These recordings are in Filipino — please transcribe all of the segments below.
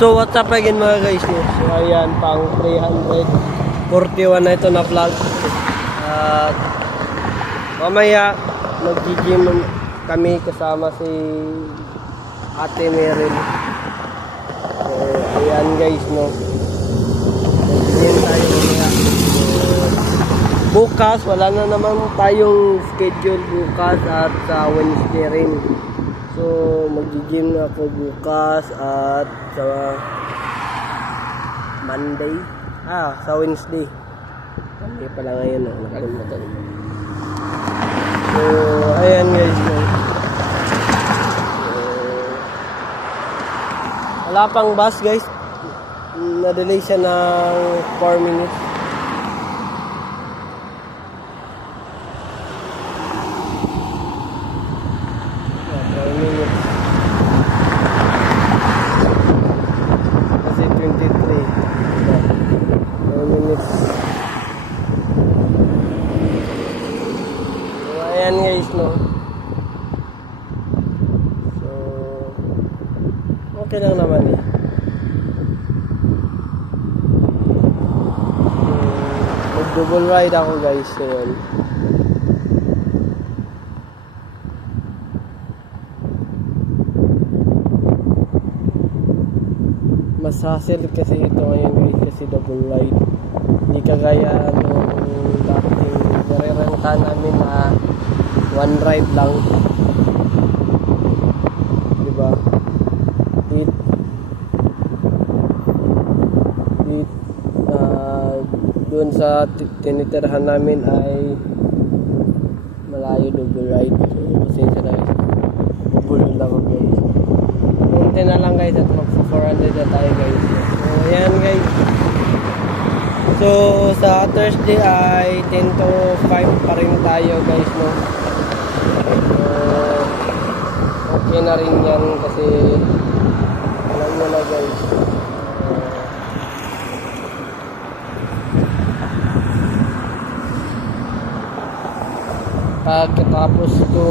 So what's up again mga guys, no? So ayan, pang 341 na ito na vlog. At mamaya mag-gym kami kasama si Ate Meryl. So ayan guys, no? Mag-gym tayo mamaya. Bukas, wala na naman tayong schedule bukas at sa Wednesday rin. So, mag-gym na ako bukas at sa Monday. Sa Wednesday. Monday pala ngayon, nakalimutan. So, ayan guys. Wala pang bus guys. Na-delay siya ng 4 minutes. Kasi 23 minutes. So ayan guys, no? So okay lang naman eh. Mag-double ride ako guys ngayon. Mas hassle kasi ito ngayon guys kasi double ride. Hindi kagaya nung dating nare-renta namin na one ride lang. Diba? Doon sa tinitirhan namin ay malayo double ride. So pasensya na guys. Bubulol lang ako guys. Punti na lang guys at mag-400 na tayo guys. So ayan guys. So sa Thursday ay 10 to 5 pa rin tayo guys, no? So okay na rin yan kasi alam mo na guys. Pagkatapos ko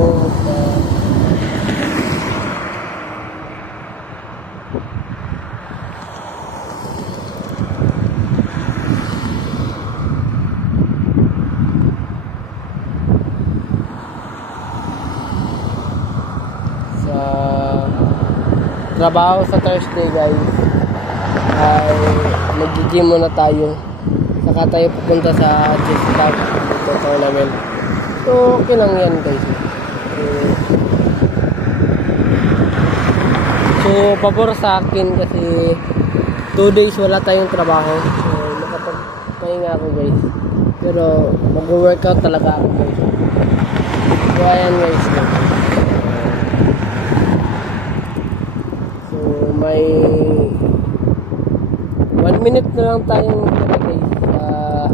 trabaho sa Thursday guys ay mag-gym muna tayo, saka tayo pupunta sa chest bag dito sa namin. So okay lang yan guys. So pabor sa akin kasi 2 days wala tayong trabaho, so makapagpahinga ako guys, pero mag-workout talaga ako guys. So ayan guys, may 1 minute na lang tayong nalagay sa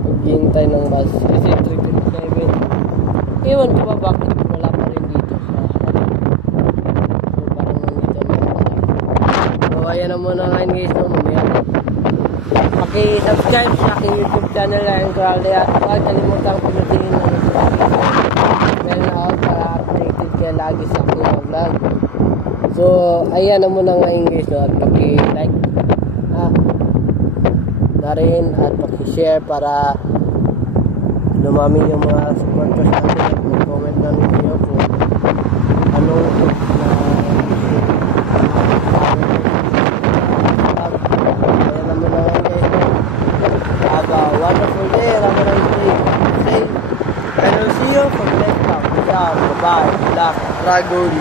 paghihintay ng bus kasi 3:57. Ewan ko ba bakit wala pa rin dito sa harap. So parang nandito na tayo. So ayan na muna ngayon guys, no? Mamaya paki-subscribe sa aking YouTube channel and at huwag kalimutang pinutin ng bell na all para updated kayo lagi sa aking vlog. So, ayan na muna ngayon guys, no? At paki-like na rin at paki-share para lumami yung mga supporters natin at mag-comment na rin kayo kung anong ayan na muna ngayon guys, no? Have a wonderful day, have a nice day, safe, and I'll see you for the next time. Bye-bye, Black Dragon.